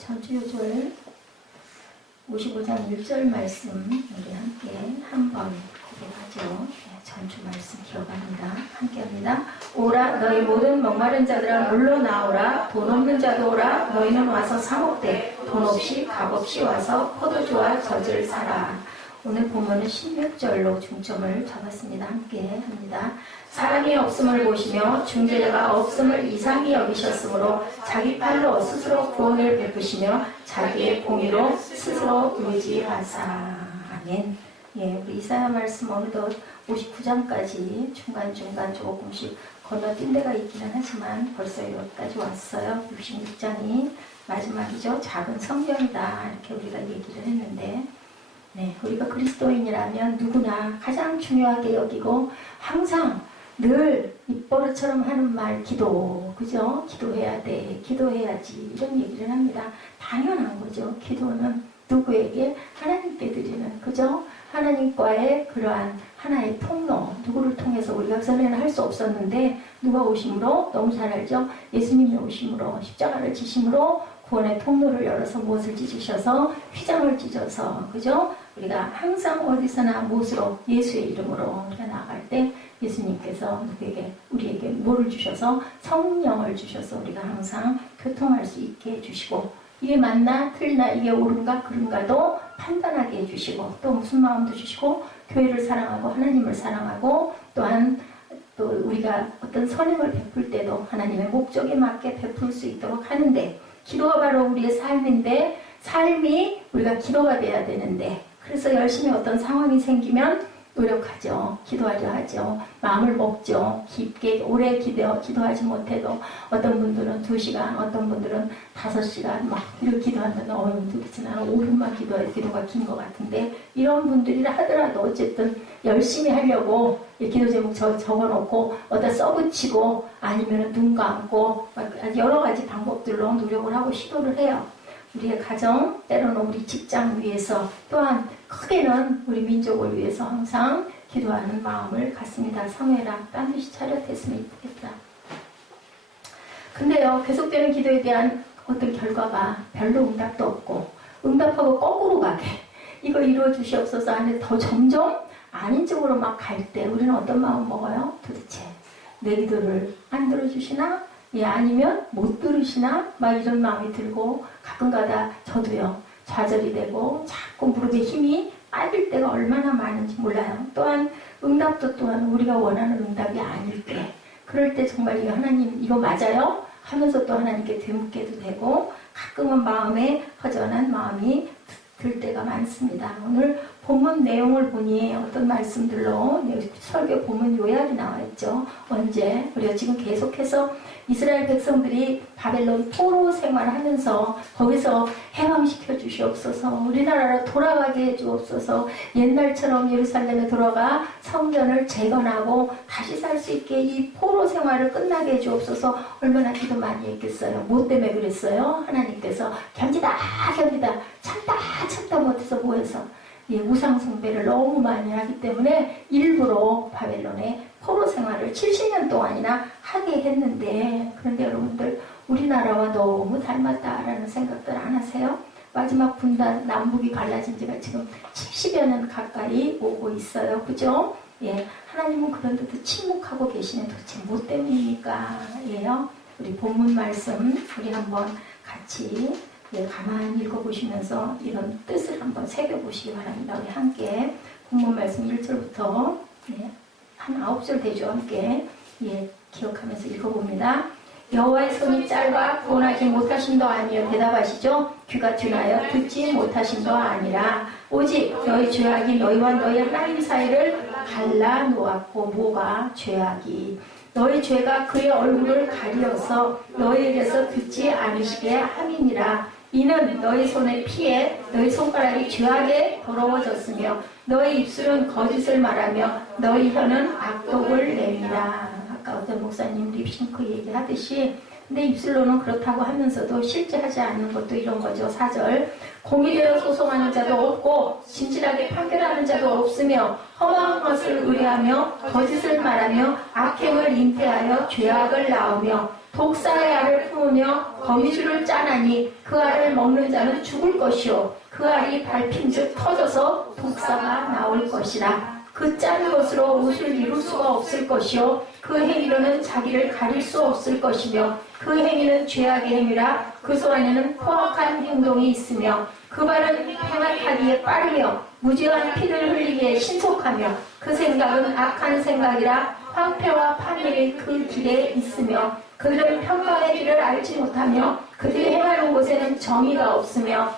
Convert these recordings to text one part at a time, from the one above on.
저주요절 55장 1절 말씀 우리 함께 한번 고백하죠. 전주 말씀 기억합니다. 함께 합니다. 오라 너희 모든 목마른 자들아 물러 나오라. 돈 없는 자도 오라. 너희는 와서 사 먹되 돈 없이 값 없이 와서 포도주와 젖을 사라. 오늘 본문은 16절로 중점을 잡았습니다. 함께 합니다. 사람이 없음을 보시며 중재자가 없음을 이상히 여기셨으므로 자기 팔로 스스로 구원을 베푸시며 자기의 공의로 스스로 의지하사. 아멘. 예, 우리 이사야 말씀 어느덧 59장까지 중간중간 조금씩 건너뛴 데가 있기는 하지만 벌써 여기까지 왔어요. 66장이 마지막이죠. 작은 성경이다. 이렇게 우리가 얘기를 했는데, 네, 우리가 그리스도인이라면 누구나 가장 중요하게 여기고 항상 늘 입버릇처럼 하는 말 기도, 그죠? 기도해야 돼, 기도해야지 이런 얘기를 합니다. 당연한 거죠. 기도는 누구에게? 하나님께 드리는, 그죠? 하나님과의 그러한 하나의 통로, 누구를 통해서 우리가 전에는 할 수 없었는데 누가 오심으로, 너무 잘 알죠? 예수님이 오심으로, 십자가를 지심으로 구원의 통로를 열어서 못을 찢으셔서 휘장을 찢어서, 그죠? 우리가 항상 어디서나 못으로 예수의 이름으로 우리가 나갈 때 예수님께서 누구에게, 우리에게 뭐를 주셔서? 성령을 주셔서 우리가 항상 교통할 수 있게 해주시고, 이게 맞나 틀리나, 이게 옳은가 그른가도 판단하게 해주시고, 또 무슨 마음도 주시고, 교회를 사랑하고 하나님을 사랑하고, 또한 또 우리가 어떤 선행을 베풀 때도 하나님의 목적에 맞게 베풀 수 있도록 하는데, 기도가 바로 우리의 삶인데, 삶이 우리가 기도가 돼야 되는데, 그래서 열심히 어떤 상황이 생기면 노력하죠. 기도하려 하죠. 마음을 먹죠. 깊게 오래 기도하지 못해도 어떤 분들은 2시간, 어떤 분들은 5시간 막 이렇게 기도한다는, 도대체 나는 5분만 기도해도 기도가 긴 것 같은데, 이런 분들이라 하더라도 어쨌든 열심히 하려고 기도 제목 적어놓고 어디다 써붙이고 아니면 눈 감고 여러 가지 방법들로 노력을 하고 시도를 해요. 우리의 가정, 때로는 우리 직장 위해서, 또한 크게는 우리 민족을 위해서 항상 기도하는 마음을 갖습니다. 사무엘아, 반드시 차렷했으면 좋겠다. 근데요, 계속되는 기도에 대한 어떤 결과가 별로 응답도 없고, 응답하고 거꾸로 가게, 이거 이루어 주시옵소서 안에 더 점점 아닌 쪽으로 막 갈 때 우리는 어떤 마음 먹어요? 도대체 내 기도를 안 들어주시나? 예, 아니면 못 들으시나? 막 이런 마음이 들고, 가끔가다 저도요, 좌절이 되고 자꾸 무릎에 힘이 빠질 때가 얼마나 많은지 몰라요. 또한 응답도 또한 우리가 원하는 응답이 아닐 때, 그럴 때 정말 이거 하나님 이거 맞아요? 하면서 또 하나님께 되묻게도 되고, 가끔은 마음에 허전한 마음이 들 때가 많습니다. 오늘 본문 내용을 보니 어떤 말씀들로 설교 본문 요약이 나와 있죠. 언제 우리가 지금 계속해서 이스라엘 백성들이 바벨론 포로 생활하면서 거기서 해방시켜 주시옵소서, 우리나라로 돌아가게 해 주옵소서, 옛날처럼 예루살렘에 돌아가 성전을 재건하고 다시 살 수 있게 이 포로 생활을 끝나게 해 주옵소서. 얼마나 기도 많이 했겠어요. 뭐 때문에 그랬어요? 하나님께서 견디다 참다 못해서 뭐해서, 예, 우상 숭배를 너무 많이 하기 때문에 일부러 바벨론에 포로 생활을 70년 동안이나 하게 했는데, 그런데 여러분들 우리나라와 너무 닮았다라는 생각들 안 하세요? 마지막 분단, 남북이 갈라진 지가 지금 70여 년 가까이 오고 있어요. 그죠? 예, 하나님은 그런데도 침묵하고 계시는 도대체 뭐 때문입니까? 예요. 우리 본문 말씀 우리 한번 같이, 예, 가만히 읽어보시면서 이런 뜻을 한번 새겨보시기 바랍니다. 우리 함께 본문 말씀 1절부터, 예, 한 9절 되죠. 함께, 예, 기억하면서 읽어봅니다. 여호와의 손이 짧아 구원하지 못하신도 아니여 대답하시죠. 귀가 둔하여 듣지 못하신도 아니라 오직 너희 죄악이 너희와 너희 하나님 사이를 갈라놓았고. 뭐가 죄악이? 너희 죄가 그의 얼굴을 가리어서 너희에게서 듣지 않으시게 함이니라. 이는 너희 손의 피에 너희 손가락이 죄악에 더러워졌으며 너희 입술은 거짓을 말하며 너희 혀는 악독을 내미라. 아까 어떤 목사님 립싱크 얘기하듯이, 근데 입술로는 그렇다고 하면서도 실제 하지 않는 것도 이런 거죠. 4절. 공의되어 소송하는 자도 없고 진실하게 판결하는 자도 없으며 험한 것을 의뢰하며 거짓을 말하며 악행을 잉태하여 죄악을 낳으며 독사의 알을 품으며 거미줄을 짜나니 그 알을 먹는 자는 죽을 것이요 그 알이 밟힌즉 터져서 독사가 나올 것이라. 그 짠 것으로 옷을 이룰 수가 없을 것이요 그 행위로는 자기를 가릴 수 없을 것이며 그 행위는 죄악의 행위라. 그 손 안에는 포악한 행동이 있으며 그 발은 행악하기에 빠르며 무지한 피를 흘리기에 신속하며 그 생각은 악한 생각이라. 황폐와 파멸이 그 길에 있으며 그들은 평강의 길을 알지 못하며 그들이 행하는 곳에는 정의가 없으며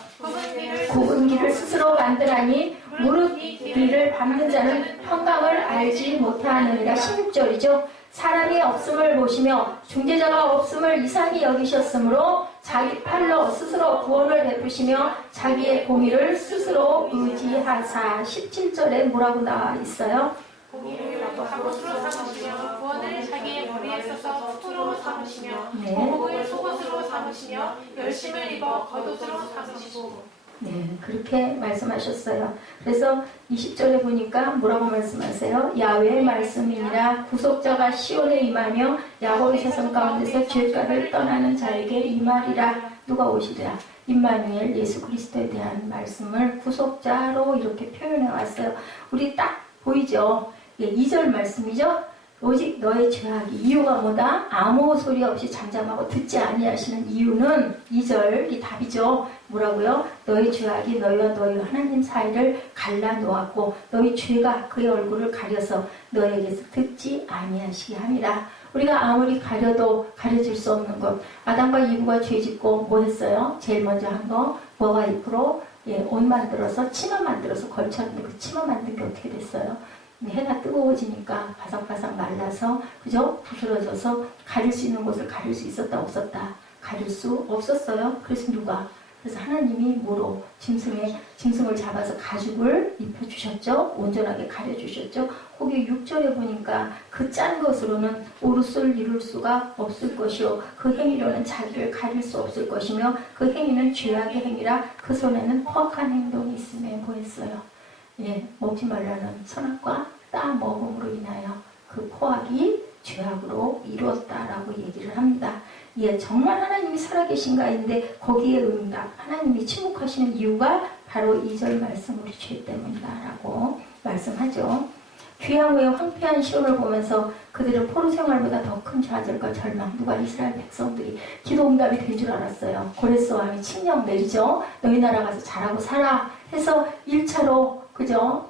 굽은 길을 스스로 만들하니 무릇 이를 밟는 자는 평강을 알지 못하느니라. 16절이죠. 사람이 없음을 보시며 중재자가 없음을 이상히 여기셨으므로 자기 팔로 스스로 구원을 베푸시며 자기의 공의를 스스로 의지하사. 17절에 뭐라고 나와 있어요? 공의를 갑옷으로 삼으시며 구원을 자기의 머리에 써서 수로 삼으시며 네. 보복을 속옷으로 삼으시며 열심을 입어 겉옷으로 삼으시고. 네, 그렇게 말씀하셨어요. 그래서 20절에 보니까 뭐라고 말씀하세요? 야훼의 말씀이니라. 구속자가 시온에 임하며 야곱의 자손 가운데서 죄가를 떠나는 자에게 임하리라. 누가 오시리라? 임마누엘 예수 그리스도에 대한 말씀을 구속자로 이렇게 표현해 왔어요. 우리 딱 보이죠? 예, 2절 말씀이죠? 오직 너의 죄악이. 이유가 뭐다? 아무 소리 없이 잠잠하고 듣지 아니하시는 이유는 2절이 답이죠. 뭐라고요? 너의 죄악이 너희와 너희 하나님 사이를 갈라놓았고 너희 죄가 그의 얼굴을 가려서 너에게서 듣지 아니하시게 함이라. 우리가 아무리 가려도 가려질 수 없는 것. 아담과 이브가 죄짓고 뭐 했어요? 제일 먼저 한 거 뭐가 입으로 옷 만들어서 치마 만들어서 걸쳤는데 그 치마 만든 게 어떻게 됐어요? 해가 뜨거워지니까 바삭바삭 말라서 그죠? 부스러져서 가릴 수 있는 곳을 가릴 수 있었다 없었다? 가릴 수 없었어요. 그래서 누가? 그래서 하나님이 뭐로? 짐승을 잡아서 가죽을 입혀주셨죠. 온전하게 가려주셨죠. 거기 6절에 보니까 그 짠 것으로는 오롯을 이룰 수가 없을 것이요 그 행위로는 자기를 가릴 수 없을 것이며 그 행위는 죄악의 행위라. 그 손에는 포악한 행동이 있음에 뭐했어요? 예, 먹지 말라는 선악과 따 먹음으로 인하여 그 포악이 죄악으로 이루었다라고 얘기를 합니다. 예, 정말 하나님이 살아계신가인데 거기에 응답. 하나님이 침묵하시는 이유가 바로 2절 말씀 우리 죄 때문이다라고 말씀하죠. 귀향 후에 황폐한 시온을 보면서 그들은 포로 생활보다 더 큰 좌절과 절망. 누가? 이스라엘 백성들이 기도 응답이 된 줄 알았어요. 고레스 왕이 칙령 내리죠. 너희 나라 가서 잘하고 살아 해서 1차로 그죠?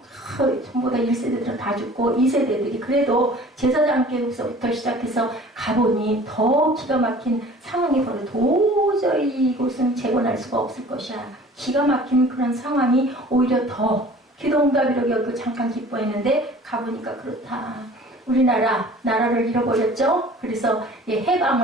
전부 다 1세대들은 다 죽고 2세대들이 그래도 제사장께서부터 시작해서 가보니 더 기가 막힌 상황이 벌어. 도저히 이곳은 재건할 수가 없을 것이야. 기가 막힌 그런 상황이 오히려 더 기도응답이라고 여기고 잠깐 기뻐했는데 가보니까 그렇다. 우리나라 나라를 잃어버렸죠. 그래서 해방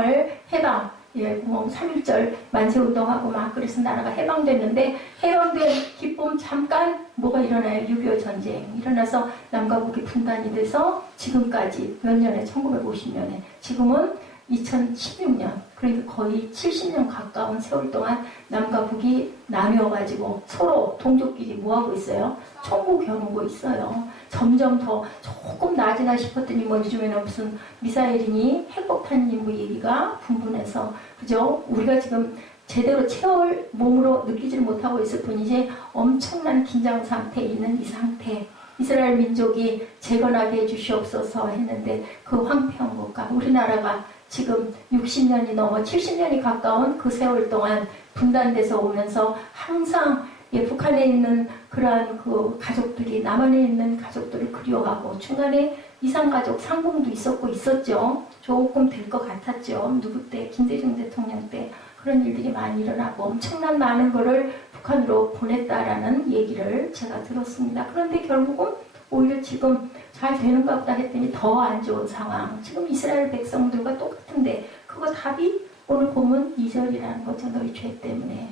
3.1절 만세운동하고 막 그래서 나라가 해방됐는데 해방된 기쁨 잠깐 뭐가 일어나요? 6.25 전쟁 일어나서 남과 북이 분단이 돼서 지금까지 몇 년에 1950년에 지금은 2016년 그러니까 거의 70년 가까운 세월 동안 남과 북이 나뉘어가지고 서로 동족끼리 뭐하고 있어요? 총구 겨누고 있어요. 점점 더 조금 나아지나 싶었더니 뭐 요즘에는 무슨 미사일이니 핵폭탄이니 뭐 얘기가 분분해서 그죠? 우리가 지금 제대로 채울 몸으로 느끼지를 못하고 있을 뿐이지 엄청난 긴장 상태에 있는 이 상태. 이스라엘 민족이 재건하게 해주시옵소서 했는데 그 황폐한 것과 우리나라가 지금 60년이 넘어 70년이 가까운 그 세월 동안 분단돼서 오면서 항상 북한에 있는 그러한 그 가족들이 남한에 있는 가족들을 그리워하고 중간에 이산가족 상봉도 있었고 있었죠. 조금 될 것 같았죠. 누구 때? 김대중 대통령 때 그런 일들이 많이 일어나고 엄청난 많은 거를 북한으로 보냈다라는 얘기를 제가 들었습니다. 그런데 결국은 오히려 지금 잘 되는가 보다 했더니 더 안 좋은 상황. 지금 이스라엘 백성들과 똑같은데 그거 답이 오늘 보면 2절이라는 거죠. 너희 죄 때문에.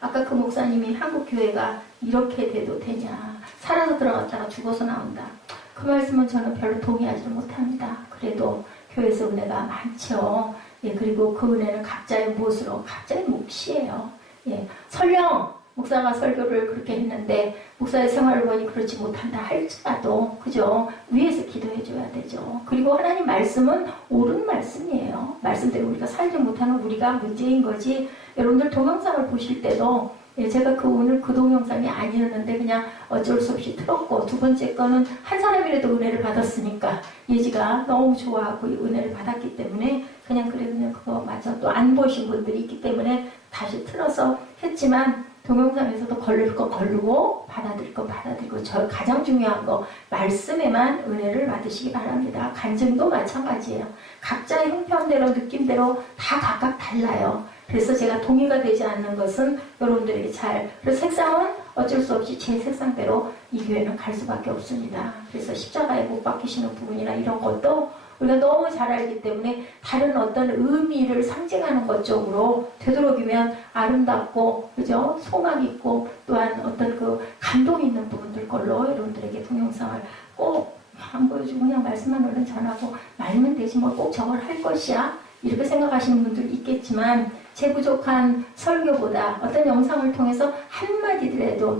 아까 그 목사님이 한국 교회가 이렇게 돼도 되냐. 살아서 들어갔다가 죽어서 나온다. 그 말씀은 저는 별로 동의하지 못합니다. 그래도 교회에서 은혜가 많죠. 예, 그리고 그 은혜는 각자의 무엇으로? 각자의 몫이에요. 예, 설령 목사가 설교를 그렇게 했는데 목사의 생활을 보니 그렇지 못한다 할지라도 그죠? 위에서 기도해 줘야 되죠. 그리고 하나님 말씀은 옳은 말씀이에요. 말씀대로 우리가 살지 못하는 우리가 문제인 거지. 여러분들 동영상을 보실 때도 제가 오늘 그 동영상이 아니었는데 그냥 어쩔 수 없이 틀었고, 두 번째 거는 한 사람이라도 은혜를 받았으니까 예지가 너무 좋아하고 은혜를 받았기 때문에 그냥 그거 맞아. 또 안 보신 분들이 있기 때문에 다시 틀어서 했지만 동영상에서도 걸릴 거 걸르고 받아들일 거 받아들이고, 저 가장 중요한 거 말씀에만 은혜를 받으시기 바랍니다. 간증도 마찬가지예요. 각자의 형편대로 느낌대로 다 각각 달라요. 그래서 제가 동의가 되지 않는 것은 여러분들에게 그래서 색상은 어쩔 수 없이 제 색상대로 이 교회는 갈 수밖에 없습니다. 그래서 십자가에 못 박히시는 부분이나 이런 것도 우리가 너무 잘 알기 때문에 다른 어떤 의미를 상징하는 것 쪽으로 되도록이면 아름답고, 그죠? 소망 있고, 또한 어떤 그 감동 있는 부분들 걸로 여러분들에게 동영상을 꼭 안 보여주고 그냥 말씀만 얼른 전하고 말면 되지 뭐 꼭 저걸 할 것이야. 이렇게 생각하시는 분들 있겠지만, 제 부족한 설교보다 어떤 영상을 통해서 한마디더라도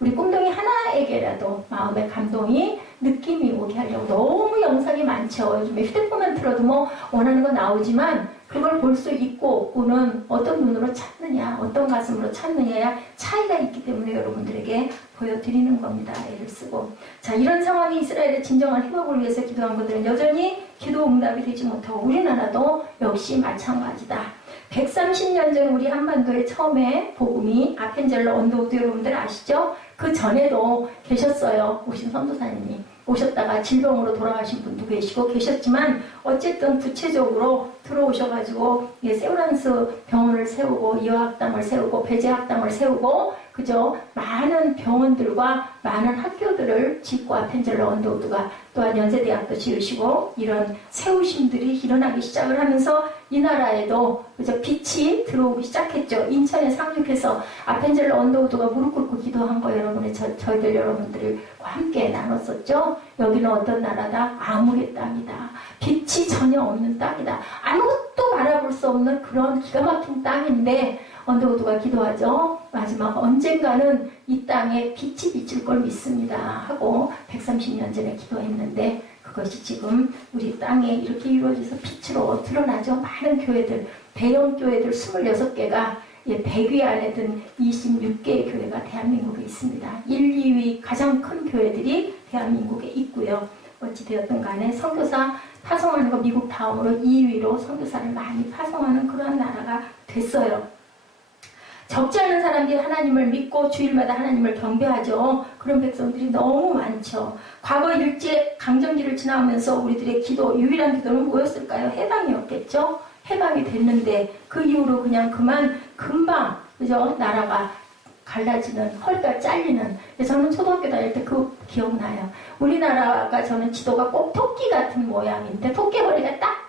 우리 꿈덩이 하나에게라도 마음의 감동이, 느낌이 오게 하려고 너무 영상이 많죠. 요즘에 휴대폰만 틀어도 뭐 원하는 거 나오지만 그걸 볼 수 있고 없고는 어떤 눈으로 찾느냐, 어떤 가슴으로 찾느냐야 차이가 있기 때문에 여러분들에게 보여드리는 겁니다. 애를 쓰고. 자, 이런 상황이 이스라엘의 진정한 회복을 위해서 기도한 분들은 여전히 기도 응답이 되지 못하고, 우리나라도 역시 마찬가지다. 130년 전 우리 한반도에 처음에 복음이 아펜젤러 언더우드 여러분들 아시죠? 그 전에도 계셨어요. 오신 선도사님이. 오셨다가 질병으로 돌아가신 분도 계셨지만 어쨌든 구체적으로 들어오셔가지고 세브란스 병원을 세우고 이화학당을 세우고 배제학당을 세우고, 그죠? 많은 병원들과 많은 학교들을 짓고 아펜젤러 언더우드가 또한 연세대학도 지으시고 이런 세우심들이 일어나기 시작을 하면서 이 나라에도 그죠? 빛이 들어오기 시작했죠. 인천에 상륙해서 아펜젤러 언더우드가 무릎 꿇고 기도한 거 저희들 여러분들과 함께 나눴었죠. 여기는 어떤 나라다? 암흑의 땅이다. 빛이 전혀 없는 땅이다. 아무것도 바라볼 수 없는 그런 기가 막힌 땅인데 언더우드가 기도하죠. 마지막 언젠가는 이 땅에 빛이 비칠 걸 믿습니다 하고 130년 전에 기도했는데, 그것이 지금 우리 땅에 이렇게 이루어져서 빛으로 드러나죠. 많은 교회들, 대형 교회들 26개가 100위 안에 든 26개의 교회가 대한민국에 있습니다. 1, 2위 가장 큰 교회들이 대한민국에 있고요. 어찌되었든 간에 선교사 파송하는 거 미국 다음으로 2위로 선교사를 많이 파송하는 그런 나라가 됐어요. 적지 않은 사람들이 하나님을 믿고 주일마다 하나님을 경배하죠. 그런 백성들이 너무 많죠. 과거 일제 강점기를 지나면서 우리들의 유일한 기도는 뭐였을까요? 해방이었겠죠. 해방이 됐는데 그 이후로 금방 그죠? 나라가 갈라지는, 허리가 잘리는. 저는 초등학교 다닐 때 그 기억나요. 우리나라가 저는 지도가 꼭 토끼 같은 모양인데 토끼 허리가 딱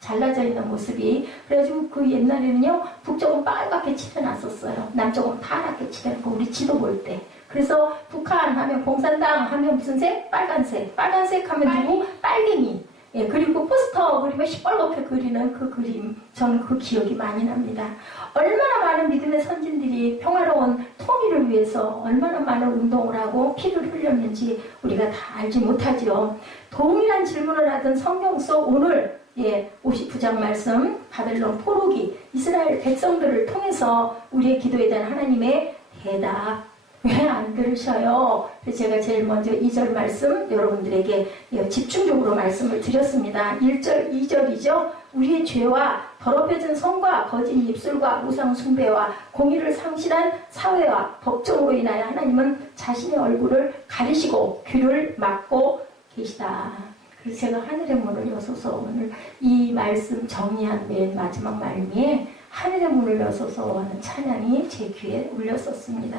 잘라져 있는 모습이. 그래가지고 그 옛날에는요, 북쪽은 빨갛게 칠해놨었어요. 남쪽은 파랗게 칠해놓고, 우리 지도 볼 때. 그래서 북한 하면 공산당 하면 무슨 색? 빨간색. 빨간색 하면 누구? 빨갱이. 그리고 포스터 그리면 시뻘겋게 그리는 그 그림, 저는 그 기억이 많이 납니다. 얼마나 많은 믿음의 선진들이 평화로운 통일을 위해서 얼마나 많은 운동을 하고 피를 흘렸는지 우리가 다 알지 못하죠. 동일한 질문을 하던 성경 속 오늘 59장 말씀, 바벨론 포로기, 이스라엘 백성들을 통해서 우리의 기도에 대한 하나님의 대답, 왜 안 들으셔요? 그래서 제가 제일 먼저 2절 말씀 여러분들에게 집중적으로 말씀을 드렸습니다. 1절, 2절이죠. 우리의 죄와 더럽혀진 성과 거짓 입술과 우상 숭배와 공의를 상실한 사회와 법정으로 인하여 하나님은 자신의 얼굴을 가리시고 귀를 막고 계시다. 그래서 제가 하늘의 문을 여소서, 오늘 이 말씀 정리한 맨 마지막 말미에 하늘의 문을 여소서 하는 찬양이 제 귀에 울렸었습니다.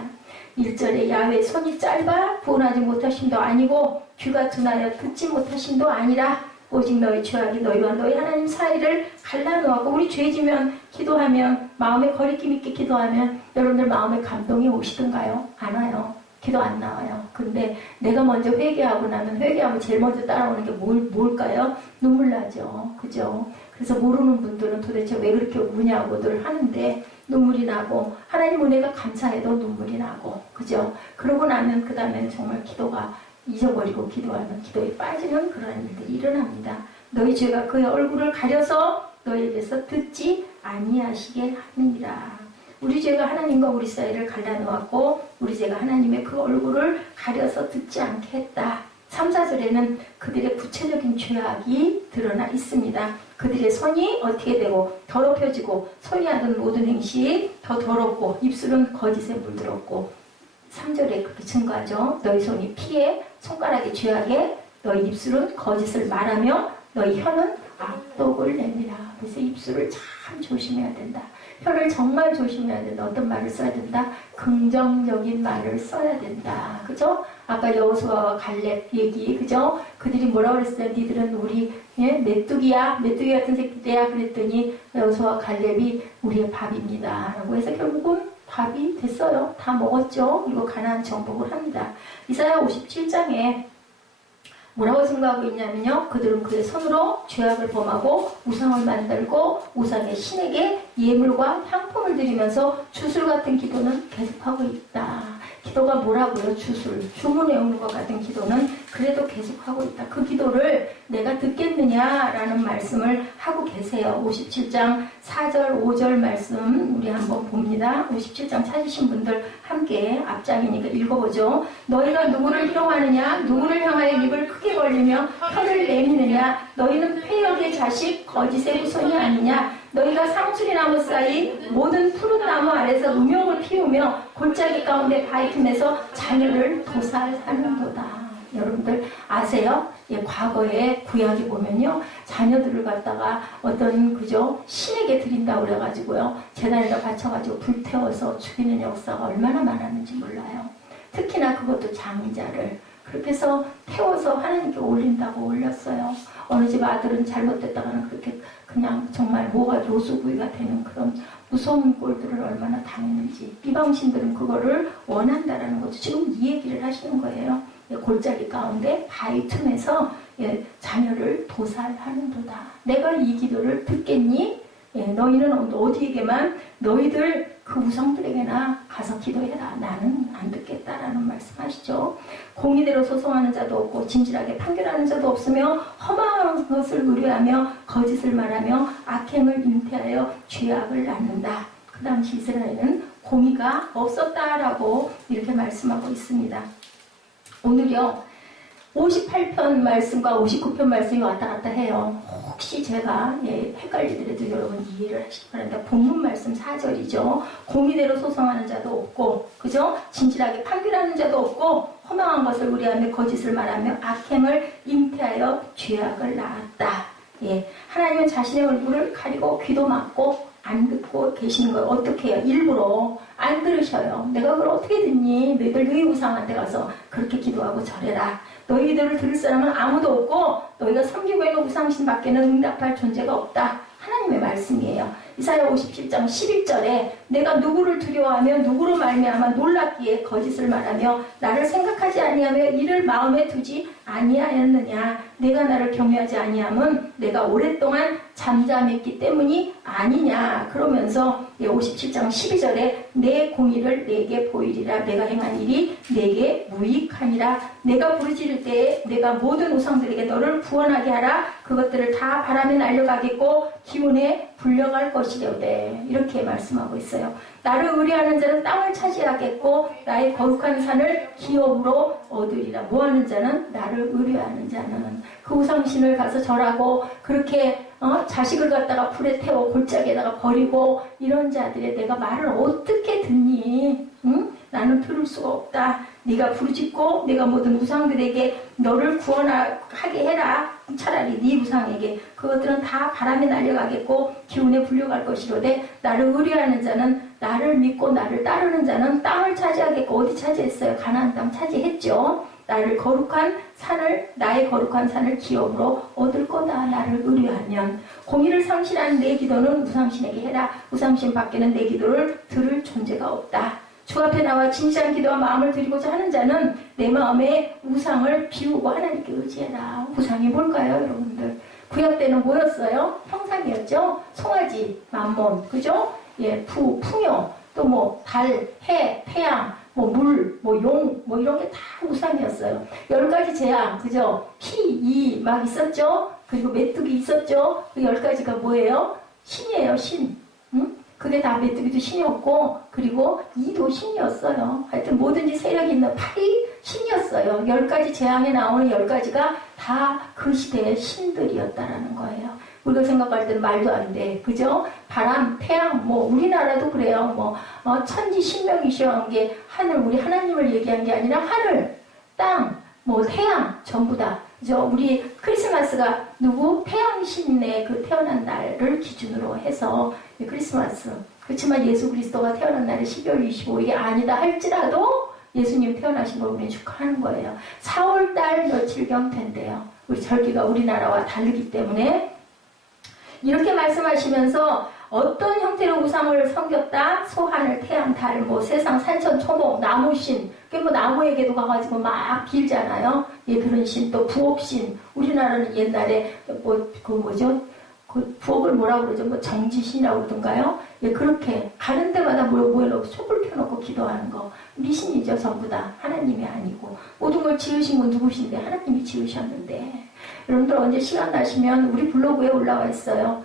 1절에 야훼 손이 짧아 구원하지 못하심도 아니고 귀가 둔하여 듣지 못하심도 아니라 오직 너희 죄악이 너희와 너희 하나님 사이를 갈라놓았고, 우리 죄지면 기도하면 마음에 거리낌 있게 기도하면 여러분들 마음에 감동이 오시던가요? 안 와요. 기도 안 나와요. 근데 내가 먼저 회개하고 나면 회개하면 제일 먼저 따라오는 게 뭘까요? 눈물 나죠. 그죠? 그래서 모르는 분들은 도대체 왜 그렇게 우냐고들 하는데 눈물이 나고 하나님 은혜가 감사해도 눈물이 나고 그죠? 그러고 나면 그 다음에는 정말 기도가 잊어버리고 기도하는 기도에 빠지는 그런 일들이 일어납니다. 너희 죄가 그의 얼굴을 가려서 너희에게서 듣지 아니하시게 하느니라. 우리 죄가 하나님과 우리 사이를 갈라놓았고 우리 죄가 하나님의 그 얼굴을 가려서 듣지 않게 했다. 3, 4절에는 그들의 구체적인 죄악이 드러나 있습니다. 그들의 손이 어떻게 되고 더럽혀지고 손이 하던 모든 행실이 더 더럽고 입술은 거짓에 물들었고 3절에 그렇게 증거하죠. 너희 손이 피에 손가락이 죄악에 너희 입술은 거짓을 말하며 너희 혀는 악독을 내밀라. 그래서 입술을 참 조심해야 된다. 혀를 정말 조심해야 된다. 어떤 말을 써야 된다? 긍정적인 말을 써야 된다. 그죠? 아까 여호수아와 갈렙 얘기, 그죠? 그들이 뭐라고 그랬어요? 니들은 우리 메뚜기야, 메뚜기 같은 새끼들이야. 그랬더니 여호수아와 갈렙이 우리의 밥입니다. 라고 해서 결국은 밥이 됐어요. 다 먹었죠. 그리고 가나안 정복을 합니다. 이사야 57장에 뭐라고 증거하고 있냐면요. 그들은 그의 손으로 죄악을 범하고 우상을 만들고 우상의 신에게 예물과 향품을 드리면서 주술 같은 기도는 계속하고 있다. 기도가 뭐라고요? 주술. 주문해오는 것 같은 기도는 그래도 계속하고 있다. 그 기도를 내가 듣겠느냐라는 말씀을 하고 계세요. 57장 4절 5절 말씀 우리 한번 봅니다. 57장 찾으신 분들 함께 앞장이니까 읽어보죠. 너희가 누구를 희롱하느냐? 누구를 향하여 입을 크게 벌리며 혀를 내미느냐? 너희는 폐역의 자식 거짓의 후손이 아니냐? 너희가 상수리나무 사이 모든 푸른 나무 아래서 음욕을 피우며 골짜기 가운데 바위 틈에서 자녀를 도살하는도다. 여러분들 아세요? 예, 과거에 구약에 보면요, 자녀들을 갖다가 어떤 그죠 신에게 드린다고 그래가지고요 제단에다 바쳐가지고 불태워서 죽이는 역사가 얼마나 많았는지 몰라요. 특히나 그것도 장자를 그렇게 해서 태워서 하나님께 올린다고 올렸어요. 어느 집 아들은 잘못됐다가는 그렇게 그냥 정말 뭐가 요수구이가 되는 그런 무서운 꼴들을 얼마나 당했는지. 이방신들은 그거를 원한다라는 거죠. 지금 이 얘기를 하시는 거예요. 골짜기 가운데 바위 틈에서 자녀를 도살하는도다. 내가 이 기도를 듣겠니? 너희는 어디에게만 너희들 그 우상들에게나 가서 기도해라. 나는 안 듣겠다라는 말씀하시죠. 공의대로 소송하는 자도 없고 진실하게 판결하는 자도 없으며 허망한 것을 의뢰하며 거짓을 말하며 악행을 잉태하여 죄악을 낳는다. 그 당시 이스라엘은 공의가 없었다라고 이렇게 말씀하고 있습니다. 오늘요 58편 말씀과 59편 말씀이 왔다 갔다 해요. 혹시 제가 헷갈리더라도 여러분 이해를 하시기 바랍니다. 본문 말씀 4절이죠. 공의대로 소송하는 자도 없고 그죠? 진실하게 판결하는 자도 없고 허망한 것을 의뢰하며 거짓을 말하며 악행을 잉태하여 죄악을 낳았다. 하나님은 자신의 얼굴을 가리고 귀도 막고 안 듣고 계시는 거예요. 어떻게 해요? 일부러 안 들으셔요. 내가 그걸 어떻게 듣니? 너희들 너희 우상한테 가서 그렇게 기도하고 절해라. 너희들을 들을 사람은 아무도 없고 너희가 섬기고 있는 우상신 밖에는 응답할 존재가 없다. 하나님의 말씀이에요. 이사야 57장 11절에 내가 누구를 두려워하며 누구로 말미암아 놀랍기에 거짓을 말하며 나를 생각하지 아니하며 이를 마음에 두지 아니하였느냐. 내가 나를 경외하지 아니함은 내가 오랫동안 잠잠했기 때문이 아니냐. 그러면서 57장 12절에 내 공의를 내게 보이리라. 내가 행한 일이 내게 무익하니라. 내가 부르짖을 때에 내가 모든 우상들에게 너를 구원하게 하라. 그것들을 다 바람에 날려가겠고 기운에 불려갈 것이려되. 이렇게 말씀하고 있어요. 나를 의뢰하는 자는 땅을 차지하겠고 나의 거룩한 산을 기업으로 얻으리라. 뭐하는 자는? 나를 의뢰하는 자는. 그 우상신을 가서 절하고 그렇게 자식을 갖다가 불에 태워 골짜기에다가 버리고 이런 자들의 내가 말을 어떻게 듣니? 응? 나는 들을 수가 없다. 네가 부르짖고 내가 모든 우상들에게 너를 구원하게 해라. 차라리 네 우상에게 그것들은 다 바람에 날려가겠고 기운에 불려갈 것이로되 나를 의뢰하는 자는 나를 믿고 나를 따르는 자는 땅을 차지하겠고 어디 차지했어요? 가나안 땅 차지했죠. 나의 거룩한 산을 기업으로 얻을 거다. 나를 의뢰하면. 공의를 상실하는 내 기도는 우상신에게 해라. 우상신 밖에는 내 기도를 들을 존재가 없다. 주 앞에 나와 진실한 기도와 마음을 드리고자 하는 자는 내 마음에 우상을 비우고 하나님께 의지해라. 우상이 뭘까요, 여러분들? 구약 때는 뭐였어요? 형상이었죠. 송아지, 만몬, 그죠? 예, 풍요, 또 뭐 달, 해, 태양, 뭐 물, 뭐 용, 뭐 이런 게 다 우상이었어요. 10가지 재앙, 그죠? 피, 이 막 있었죠. 그리고 메뚜기 있었죠. 그 10가지가 뭐예요? 신이에요, 신. 응? 그게 다 메뚜기도 신이었고, 그리고 이도 신이었어요. 하여튼 뭐든지 세력이 있는 팔이 신이었어요. 10가지 재앙에 나오는 10가지가 다 그 시대의 신들이었다라는 거예요. 우리가 생각할 때는 말도 안 돼. 그죠? 바람, 태양, 뭐, 우리나라도 그래요. 뭐, 천지 신명이시한 게 하늘, 우리 하나님을 얘기한 게 아니라 하늘, 땅, 뭐, 태양, 전부 다. 그죠? 우리 크리스마스가 누구? 태양신의 그 태어난 날을 기준으로 해서 크리스마스. 그렇지만 예수 그리스도가 태어난 날이 12월 25일이 아니다 할지라도 예수님 태어나신 걸 우리는 축하하는 거예요. 4월달 며칠경 된대요. 우리 절기가 우리나라와 다르기 때문에 이렇게 말씀하시면서 어떤 형태로 우상을 섬겼다? 소하늘, 태양, 달, 뭐 세상, 산천, 초목, 나무신. 그게 뭐 나무에게도 가가지고 막 빌잖아요. 예, 그런 신, 또 부업신. 우리나라는 옛날에 뭐, 그 뭐죠? 그 부업을 뭐라고 그러죠? 뭐 정지신이라고 그러던가요? 예, 그렇게 가는 데마다 모여놓고 촛불 켜놓고 기도하는 거. 미신이죠, 전부 다. 하나님이 아니고. 모든 걸 지으신 건 누구신데? 하나님이 지으셨는데. 여러분들 언제 시간 나시면 우리 블로그에 올라와 있어요.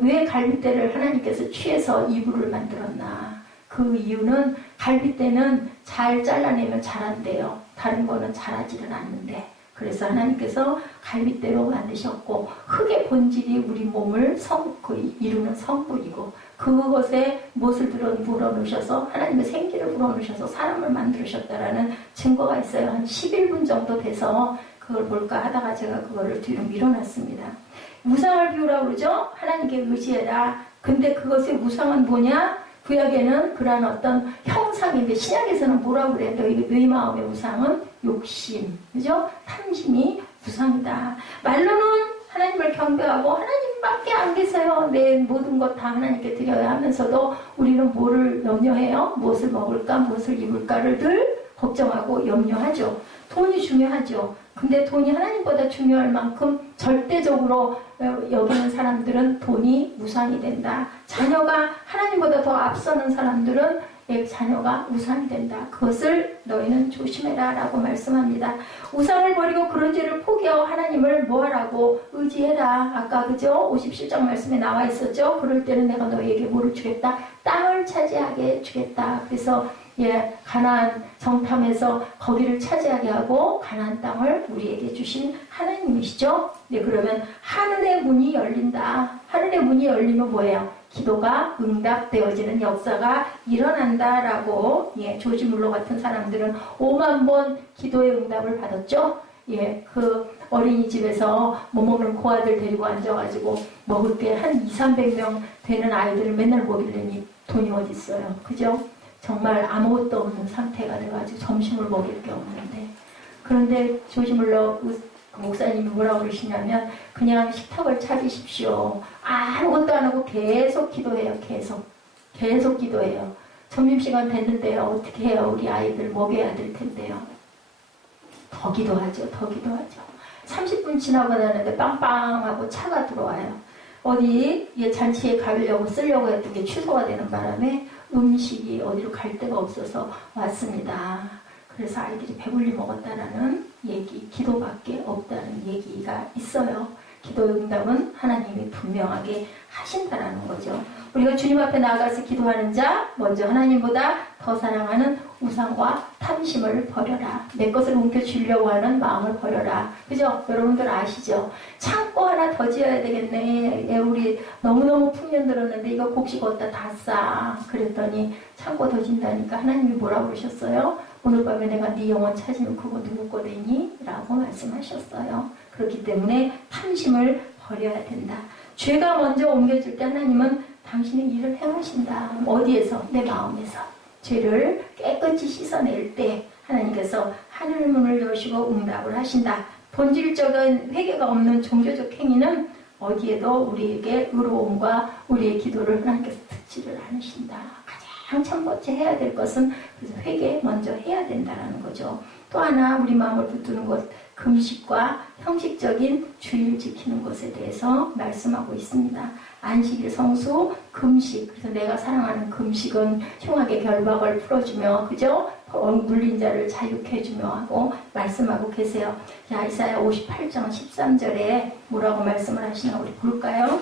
왜 갈빗대를 하나님께서 취해서 이불을 만들었나. 그 이유는 갈빗대는 잘 잘라내면 자란대요. 다른 거는 자라지는 않는데. 그래서 하나님께서 갈빗대로 만드셨고 흙의 본질이 우리 몸을 이루는 성분이고 그것에 무엇을 불어넣으셔서 하나님의 생기를 불어넣으셔서 사람을 만들으셨다라는 증거가 있어요. 한 11분 정도 돼서 그걸 볼까 하다가 제가 그거를 뒤로 밀어놨습니다. 우상을 비우라고 그러죠? 하나님께 의지해라. 근데 그것의 우상은 뭐냐? 구약에는 그러한 어떤 형상인데 신약에서는 뭐라고 그래요? 너희 마음의 우상은 욕심, 그죠? 탐심이 우상이다. 말로는 하나님을 경배하고 하나님밖에 안 계세요. 내 모든 것 다 하나님께 드려야 하면서도 우리는 뭐를 염려해요? 무엇을 먹을까? 무엇을 입을까를 늘 걱정하고 염려하죠. 돈이 중요하죠. 근데 돈이 하나님보다 중요할 만큼 절대적으로 여기는 사람들은 돈이 우상이 된다. 자녀가 하나님보다 더 앞서는 사람들은 자녀가 우상이 된다. 그것을 너희는 조심해라 라고 말씀합니다. 우상을 버리고 그런 죄를 포기하고 하나님을 뭐하라고 의지해라. 아까 그죠? 57장 말씀에 나와 있었죠? 그럴 때는 내가 너희에게 뭐를 주겠다? 땅을 차지하게 주겠다. 그래서 가나안 정탐에서 거기를 차지하게 하고 가나안 땅을 우리에게 주신 하나님이시죠. 네, 그러면 하늘의 문이 열린다. 하늘의 문이 열리면 뭐예요? 기도가 응답되어지는 역사가 일어난다라고 조지 물러 같은 사람들은 5만 번 기도의 응답을 받았죠. 그 어린이집에서 뭐 먹는 고아들 데리고 앉아가지고 먹을 게 한 200~300명 되는 아이들을 맨날 먹이려니 돈이 어디 있어요. 그죠? 정말 아무것도 없는 상태가 돼가지고 점심을 먹일 게 없는데 그런데 조지 물러 목사님이 뭐라고 그러시냐면 그냥 식탁을 차리십시오. 아무것도 안 하고 계속 기도해요. 계속 기도해요. 점심시간 됐는데요. 어떻게 해요? 우리 아이들 먹여야 될 텐데요. 더 기도하죠. 30분 지나고 나는데 빵빵하고 차가 들어와요. 어디 잔치에 가려고 쓰려고 했던 게 취소가 되는 바람에 음식이 어디로 갈 데가 없어서 왔습니다. 그래서 아이들이 배불리 먹었다라는 얘기, 기도밖에 없다는 얘기가 있어요. 기도의 응답은 하나님이 분명하게 하신다라는 거죠. 우리가 주님 앞에 나아가서 기도하는 자, 먼저 하나님보다 더 사랑하는 우상과 탐심을 버려라. 내 것을 움켜쥐려고 하는 마음을 버려라. 그죠? 여러분들 아시죠? 창고 하나 더 지어야 되겠네. 우리 너무너무 풍년 들었는데 이거 곡식 어디다 다 싸. 그랬더니 창고 더 진다니까 하나님이 뭐라고 그러셨어요? 오늘 밤에 내가 네 영혼 찾으면 그거 누구 거되니? 라고 말씀하셨어요. 그렇기 때문에 탐심을 버려야 된다. 죄가 먼저 옮겨질 때 하나님은 당신의 일을 행하신다. 어디에서? 내 마음에서. 죄를 깨끗이 씻어낼 때 하나님께서 하늘 문을 여시고 응답을 하신다. 본질적인 회개가 없는 종교적 행위는 어디에도 우리에게 의로움과 우리의 기도를 하나님께서 듣지를 않으신다. 가장 가장 첫 번째 해야 될 것은 그래서 회개 먼저 해야 된다는 거죠. 또 하나 우리 마음을 붙드는 것, 금식과 형식적인 주일 지키는 것에 대해서 말씀하고 있습니다. 안식일 성수, 금식. 그래서 내가 사랑하는 금식은 흉악의 결박을 풀어주며, 그죠? 물린 자를 자유케 해주며 하고 말씀하고 계세요. 자, 이사야 58장 13절에 뭐라고 말씀을 하시나 우리 볼까요?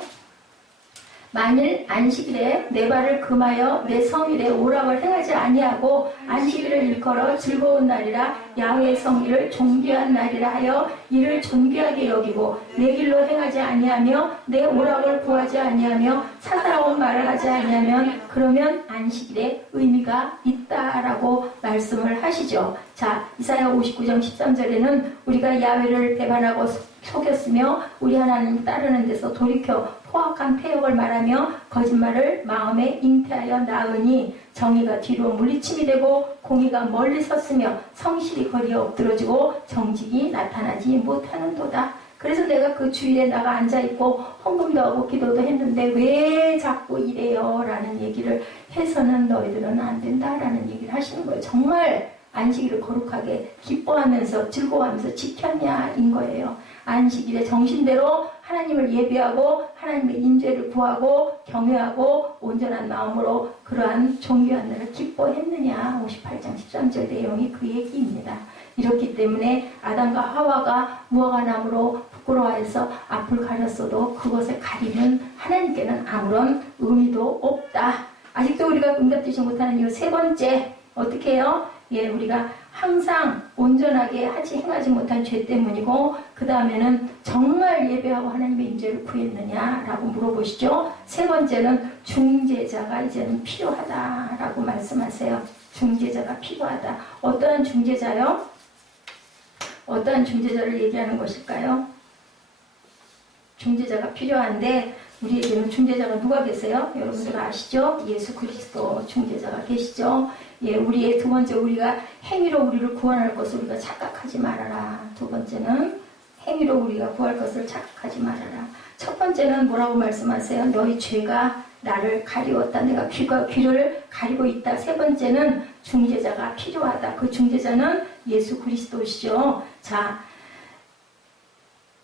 만일 안식일에 내 발을 금하여 내 성일에 오락을 행하지 아니하고 안식일을 일컬어 즐거운 날이라 야훼의 성일을 존귀한 날이라 하여 이를 존귀하게 여기고 내 길로 행하지 아니하며 내 오락을 구하지 아니하며 사사로운 말을 하지 아니하면 그러면 안식일에 의미가 있다라고 말씀을 하시죠. 자, 이사야 59장 13절에는 우리가 야훼를 배반하고 속였으며 우리 하나님 따르는 데서 돌이켜 포악한 폐역을 말하며 거짓말을 마음에 잉태하여 낳으니 정의가 뒤로 물리침이 되고 공의가 멀리 섰으며 성실이 거리에 엎드러지고 정직이 나타나지 못하는도다. 그래서 내가 그 주일에 나가 앉아있고 헌금도 하고 기도도 했는데 왜 자꾸 이래요? 라는 얘기를 해서는 너희들은 안 된다라는 얘기를 하시는 거예요. 정말 안식일을 거룩하게 기뻐하면서 즐거워하면서 지켰냐인 거예요. 안식일에 정신대로 하나님을 예배하고 하나님의 인재를 구하고 경외하고 온전한 마음으로 그러한 존귀한 날을 기뻐했느냐. 58장 13절 내용이 그 얘기입니다. 이렇기 때문에 아담과 하와가 무화과 나무로 부끄러워해서 앞을 가렸어도 그것을 가리는 하나님께는 아무런 의미도 없다. 아직도 우리가 응답되지 못하는 이유 세 번째 어떻게 해요? 예, 우리가 항상 온전하게 행하지 못한 죄 때문이고 그 다음에는 정말 예배하고 하나님의 인재를 구했느냐라고 물어보시죠. 세 번째는 중재자가 이제는 필요하다라고 말씀하세요. 중재자가 필요하다. 어떠한 중재자요? 어떠한 중재자를 얘기하는 것일까요? 중재자가 필요한데 우리에게는 중재자가 누가 계세요? 여러분들 아시죠? 예수 그리스도 중재자가 계시죠? 예, 우리의 두 번째 우리가 행위로 우리를 구원할 것을 우리가 착각하지 말아라. 두 번째는 행위로 우리가 구할 것을 착각하지 말아라. 첫 번째는 뭐라고 말씀하세요? 너희 죄가 나를 가리웠다. 내가 귀를 가리고 있다. 세 번째는 중재자가 필요하다. 그 중재자는 예수 그리스도시죠. 자,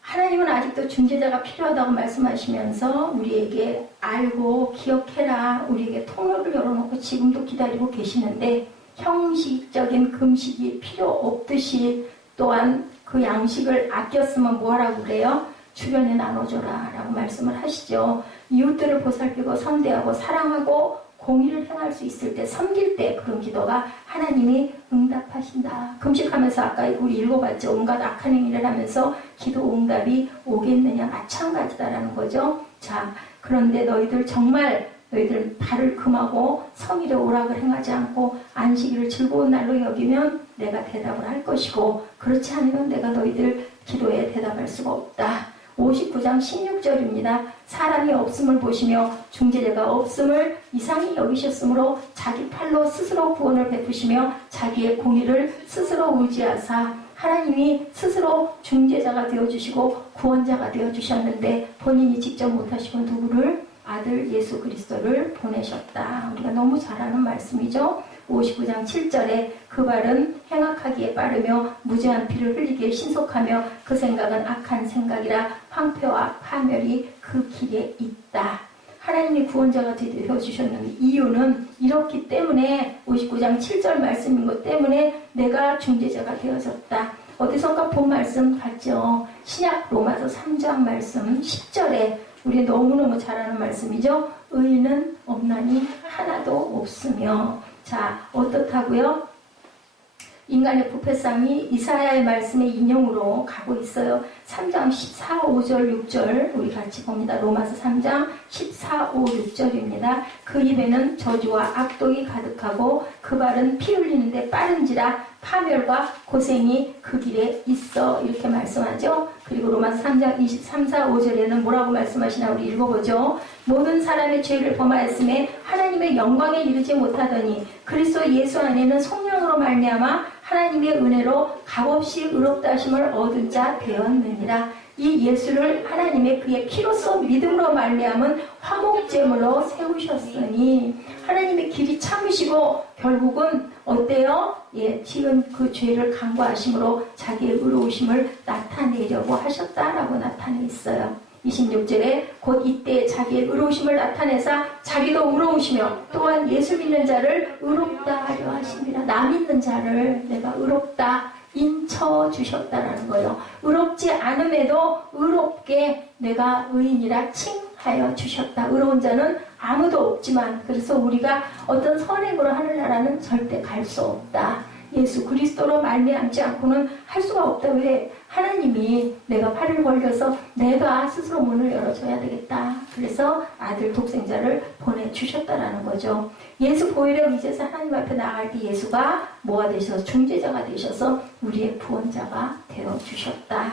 하나님은 아직도 중재자가 필요하다고 말씀하시면서 우리에게 알고 기억해라. 우리에게 통로를 열어놓고 지금도 기다리고 계시는데 형식적인 금식이 필요 없듯이 또한 그 양식을 아꼈으면 뭐하라고 그래요? 주변에 나눠줘라 라고 말씀을 하시죠. 이웃들을 보살피고 선대하고 사랑하고 공의를 행할 수 있을 때, 섬길 때 그런 기도가 하나님이 응답하신다. 금식하면서 아까 우리 읽어봤죠. 온갖 악한 행위를 하면서 기도 응답이 오겠느냐 마찬가지다라는 거죠. 자, 그런데 너희들 발을 금하고 성일에 오락을 행하지 않고 안식일을 즐거운 날로 여기면 내가 대답을 할 것이고 그렇지 않으면 내가 너희들 기도에 대답할 수가 없다. 59장 16절입니다. 사람이 없음을 보시며 중재자가 없음을 이상히 여기셨으므로 자기 팔로 스스로 구원을 베푸시며 자기의 공의를 스스로 의지하사 하나님이 스스로 중재자가 되어주시고 구원자가 되어주셨는데 본인이 직접 못하시고 누구를? 아들 예수 그리스도를 보내셨다. 우리가 너무 잘 아는 말씀이죠. 59장 7절에 그 발은 행악하기에 빠르며 무죄한 피를 흘리기에 신속하며 그 생각은 악한 생각이라 황폐와 파멸이 그 길에 있다. 하나님이 구원자가 되어주셨는 이유는 이렇기 때문에 59장 7절 말씀인 것 때문에 내가 중재자가 되어졌다. 어디선가 본 말씀 같죠. 신약 로마서 3장 말씀 10절에 우리 너무너무 잘 아는 말씀이죠. 의인은 없나니 하나도 없으며. 자, 어떻다고요? 인간의 부패상이 이사야의 말씀의 인용으로 가고 있어요. 3장 14, 5절, 6절 우리 같이 봅니다. 로마서 3장 14, 5, 6절입니다. 그 입에는 저주와 악독이 가득하고 그 발은 피 흘리는데 빠른지라 파멸과 고생이 그 길에 있어. 이렇게 말씀하죠. 그리고 로마서 3장 23, 4, 5절에는 뭐라고 말씀하시나 우리 읽어보죠. 모든 사람의 죄를 범하였음에 하나님의 영광에 이르지 못하더니 그리스도 예수 안에는 성령으로 말미암아 하나님의 은혜로 값없이 의롭다 하심을 얻은 자 되었느니라. 이 예수를 하나님의 그의 피로써 믿음으로 말미암은 화목제물로 세우셨으니 하나님의 길이 참으시고 결국은 어때요? 예, 지은 그 죄를 간과하심으로 자기의 의로우심을 나타내려고 하셨다라고 나타내 있어요. 26절에 곧 이때 자기의 의로우심을 나타내사 자기도 의로우시며 또한 예수 믿는 자를 의롭다 하려 하십니다. 나 믿는 자를 내가 의롭다 인쳐주셨다라는 거예요. 의롭지 않음에도 의롭게 내가 의인이라 칭하여 주셨다. 의로운 자는 아무도 없지만 그래서 우리가 어떤 선행으로 하늘나라는 절대 갈 수 없다. 예수 그리스도로 말미암지 않고는 할 수가 없다. 왜? 하나님이 내가 팔을 벌려서 내가 스스로 문을 열어줘야 되겠다. 그래서 아들 독생자를 보내주셨다라는 거죠. 예수 보혈에 의지해서 하나님 앞에 나아갈 때 예수가 뭐가 되셔서 중재자가 되셔서 우리의 구원자가 되어주셨다.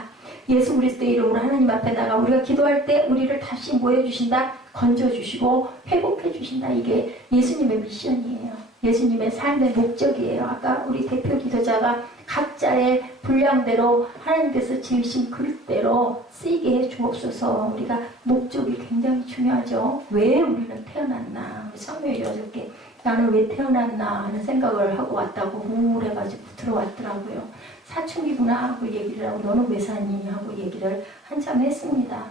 예수 그리스도의 이름으로 하나님 앞에 나가 우리가 기도할 때 우리를 다시 뭐 해주신다? 건져주시고 회복해주신다. 이게 예수님의 미션이에요. 예수님의 삶의 목적이에요. 아까 우리 대표 기도자가 각자의 분량대로 하나님께서 지으신 그릇대로 쓰이게 해 주옵소서. 우리가 목적이 굉장히 중요하죠. 왜 우리는 태어났나? 성경이 어저께 나는 왜 태어났나 하는 생각을 하고 왔다고 우울해가지고 들어왔더라고요. 사춘기구나 하고 얘기를 하고 너는 왜 사니? 하고 얘기를 한참 했습니다.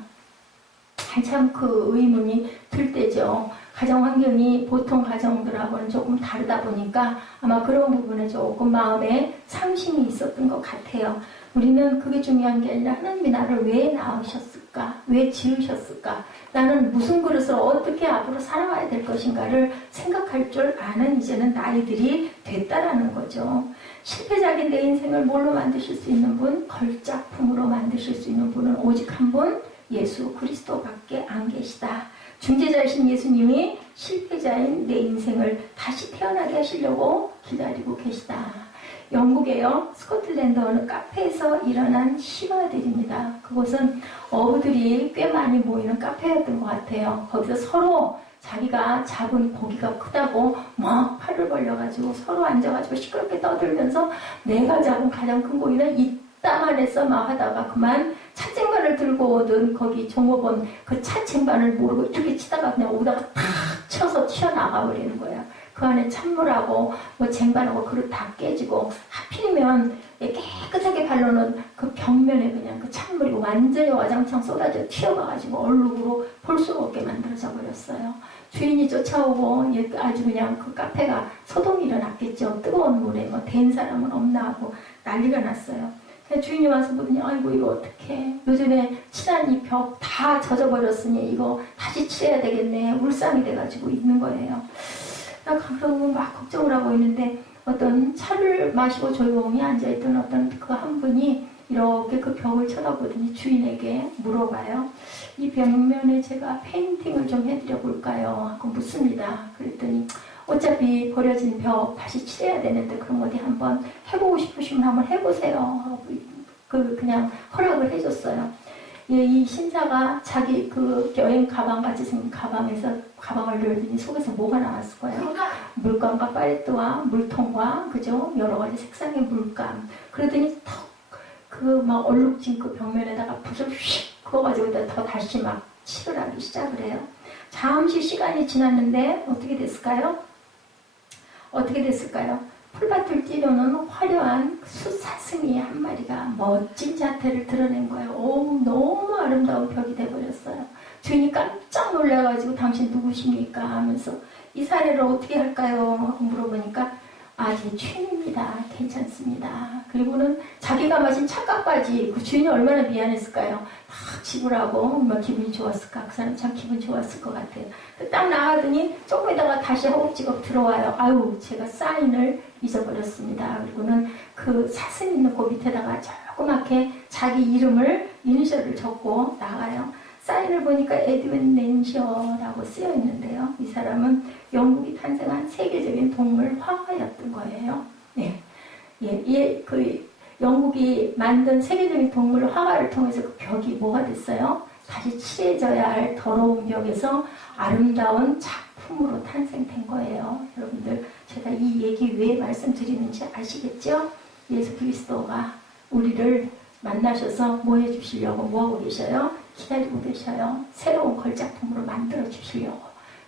한참 그 의문이 들 때죠. 가정 환경이 보통 가정들하고는 조금 다르다 보니까 아마 그런 부분에 조금 마음에 상심이 있었던 것 같아요. 우리는 그게 중요한 게 아니라 하나님이 나를 왜 낳으셨을까? 왜 지으셨을까? 나는 무슨 그릇으로 어떻게 앞으로 살아가야 될 것인가를 생각할 줄 아는 이제는 나이들이 됐다라는 거죠. 실패작인 내 인생을 뭘로 만드실 수 있는 분? 걸작품으로 만드실 수 있는 분은 오직 한 분? 예수 그리스도밖에 안 계시다. 중재자이신 예수님이 실패자인 내 인생을 다시 태어나게 하시려고 기다리고 계시다. 영국에요. 스코틀랜드 어느 카페에서 일어난 실화들입니다. 그곳은 어부들이 꽤 많이 모이는 카페였던 것 같아요. 거기서 서로 자기가 잡은 고기가 크다고 막 팔을 벌려가지고 서로 앉아가지고 시끄럽게 떠들면서 내가 잡은 가장 큰 고기는 이따만 안에서 막 하다가 그만 찻쟁반을 들고 오던 거기 종업원 그 찻쟁반을 모르고 이렇게 치다가 그냥 오다가 탁 쳐서 튀어나가 버리는 거야. 그 안에 찬물하고 뭐 쟁반하고 그릇 다 깨지고 하필이면 깨끗하게 발라놓은 그 벽면에 그냥 그 찬물이 완전히 와장창 쏟아져 튀어가가지고 얼룩으로 볼 수가 없게 만들어져 버렸어요. 주인이 쫓아오고 아주 그냥 그 카페가 소동이 일어났겠죠. 뜨거운 물에 뭐 댄 사람은 없나 하고 난리가 났어요. 주인이 와서 보더니 아이고 이거 어떡해. 요즘에 칠한 이 벽 다 젖어버렸으니 이거 다시 칠해야 되겠네. 울상이 돼가지고 있는 거예요. 그러고 막 걱정을 하고 있는데 어떤 차를 마시고 조용히 앉아있던 어떤 그 한 분이 이렇게 그 벽을 쳐다보더니 주인에게 물어봐요. 이 벽면에 제가 페인팅을 좀 해드려 볼까요? 하고 묻습니다. 그랬더니 어차피 버려진 벽 다시 칠해야 되는데 그럼 어디 한번 해보고 싶으시면 한번 해보세요. 하고 그냥 허락을 해줬어요. 예, 이 신사가 자기 그 여행 가방 같이 생긴 가방에서 가방을 열더니 속에서 뭐가 나왔을 거예요? 물감과 팔레트와 물통과 그죠? 여러 가지 색상의 물감. 그러더니 턱 그 막 얼룩진 그 벽면에다가 붓을 휙 그어가지고 더 다시 막 칠을 하기 시작을 해요. 잠시 시간이 지났는데 어떻게 됐을까요? 어떻게 됐을까요? 풀밭을 찌르는 화려한 숫사슴이 한 마리가 멋진 자태를 드러낸 거예요. 오, 너무 아름다운 벽이 돼버렸어요. 주인이 깜짝 놀라가지고 당신 누구십니까? 하면서 이 사례를 어떻게 할까요? 하고 물어보니까 제 취미입니다. 괜찮습니다. 그리고는 자기가 마신 착각까지 그 주인이 얼마나 미안했을까요? 막 지불하고 얼마나 기분이 좋았을까? 그 사람 참 기분 좋았을 것 같아요. 딱 나가더니 조금 있다가 다시 허겁지겁 들어와요. 아유, 제가 사인을 잊어버렸습니다. 그리고는 그 사슴 있는 그 밑에다가 조그맣게 자기 이름을 이니셜을 적고 나가요. 사인을 보니까 에드윈 낸셔라고 쓰여 있는데요. 이 사람은 영국이 탄생한 세계적인 동물 화가였던 거예요. 네. 그 영국이 만든 세계적인 동물 화가를 통해서 그 벽이 뭐가 됐어요? 다시 칠해져야 할 더러운 벽에서 아름다운 작품으로 탄생된 거예요. 여러분들, 제가 이 얘기 왜 말씀드리는지 아시겠죠? 예수 그리스도가 우리를 만나셔서 뭐 해주시려고 뭐하고 계셔요? 기다리고 계셔요. 새로운 걸작품으로 만들어 주시려고.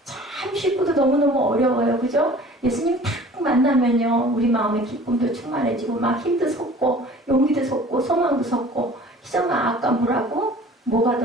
참 쉽고도 너무너무 어려워요. 그죠? 예수님 딱 만나면요, 우리 마음의 기쁨도 충만해지고 막 힘도 솟고 용기도 솟고 소망도 솟고. 희정아, 아까 뭐라고? 뭐가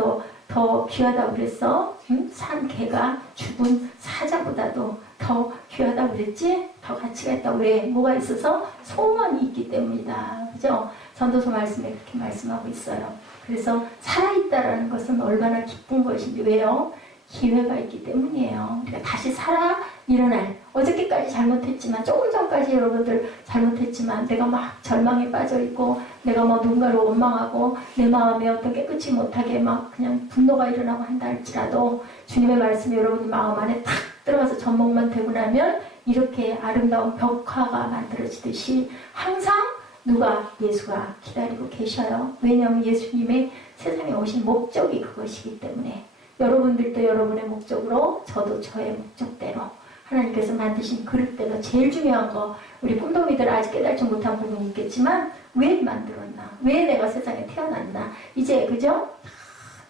더 귀하다고 그랬어? 산 개가 죽은 사자보다도 더 귀하다고 그랬지? 더 가치가 있다. 왜? 뭐가 있어서? 소망이 있기 때문이다. 그죠? 전도서 말씀에 그렇게 말씀하고 있어요. 그래서 살아있다라는 것은 얼마나 기쁜 것인지. 왜요? 기회가 있기 때문이에요. 우리가 다시 살아 일어날. 어저께까지 잘못했지만, 조금 전까지 여러분들 잘못했지만, 내가 막 절망에 빠져있고, 내가 막 누군가를 원망하고, 내 마음에 어떤 깨끗이 못하게 막 그냥 분노가 일어나고 한다 할지라도, 주님의 말씀이 여러분 마음 안에 탁 들어가서 접목만 되고 나면, 이렇게 아름다운 벽화가 만들어지듯이 항상 누가 예수가 기다리고 계셔요. 왜냐하면 예수님의 세상에 오신 목적이 그것이기 때문에. 여러분들도 여러분의 목적으로, 저도 저의 목적대로 하나님께서 만드신 그릇대로 제일 중요한 거, 우리 꿈동이들 아직 깨달지 못한 부분이 있겠지만, 왜 만들었나? 왜 내가 세상에 태어났나? 이제 그죠?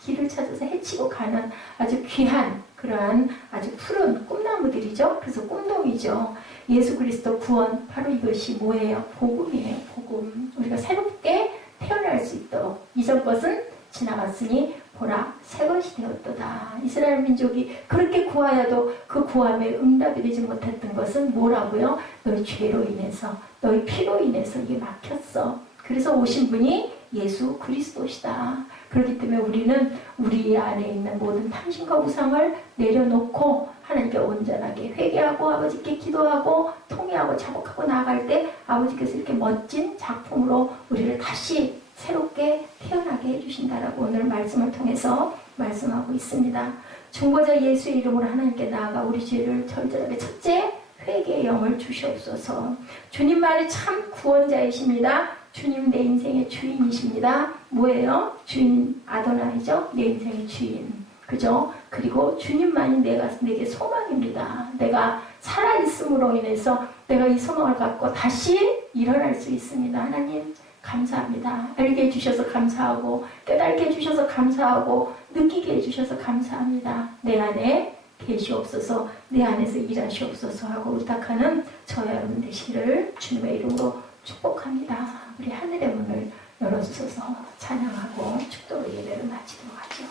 길을 찾아서 헤치고 가는 아주 귀한 그러한 아주 푸른 꿈나무들이죠. 그래서 꿈동이죠. 예수 그리스도 구원, 바로 이것이 뭐예요? 복음이에요. 복음. 우리가 새롭게 태어날 수 있도록. 이전 것은 지나갔으니 보라 새 것이 되었도다. 이스라엘 민족이 그렇게 구하여도 그 구함에 응답이 되지 못했던 것은 뭐라고요? 너희 죄로 인해서, 너희 피로 인해서 이게 막혔어. 그래서 오신 분이 예수 그리스도시다. 그렇기 때문에 우리는 우리 안에 있는 모든 탐심과 우상을 내려놓고 하나님께 온전하게 회개하고 아버지께 기도하고 통회하고 자복하고 나아갈 때 아버지께서 이렇게 멋진 작품으로 우리를 다시 새롭게 태어나게 해주신다라고 오늘 말씀을 통해서 말씀하고 있습니다. 중보자 예수의 이름으로 하나님께 나아가 우리 죄를 절절하게, 첫째 회개의 영을 주시옵소서. 주님만이 참 구원자이십니다. 주님 내 인생의 주인이십니다. 뭐예요? 주인 아도나이죠. 내 인생의 주인. 그죠? 그리고 주님만이 내게 소망입니다. 내가 살아있음으로 인해서 내가 이 소망을 갖고 다시 일어날 수 있습니다. 하나님 감사합니다. 알게 해주셔서 감사하고, 깨닫게 해주셔서 감사하고, 느끼게 해주셔서 감사합니다. 내 안에 계시옵소서, 내 안에서 일하시옵소서 하고 의탁하는 저와 여러분 되시기를 주님의 이름으로 축복합니다. 우리 하늘의 문을 열어주셔서 찬양하고 축도로 예배를 마치도록 하죠.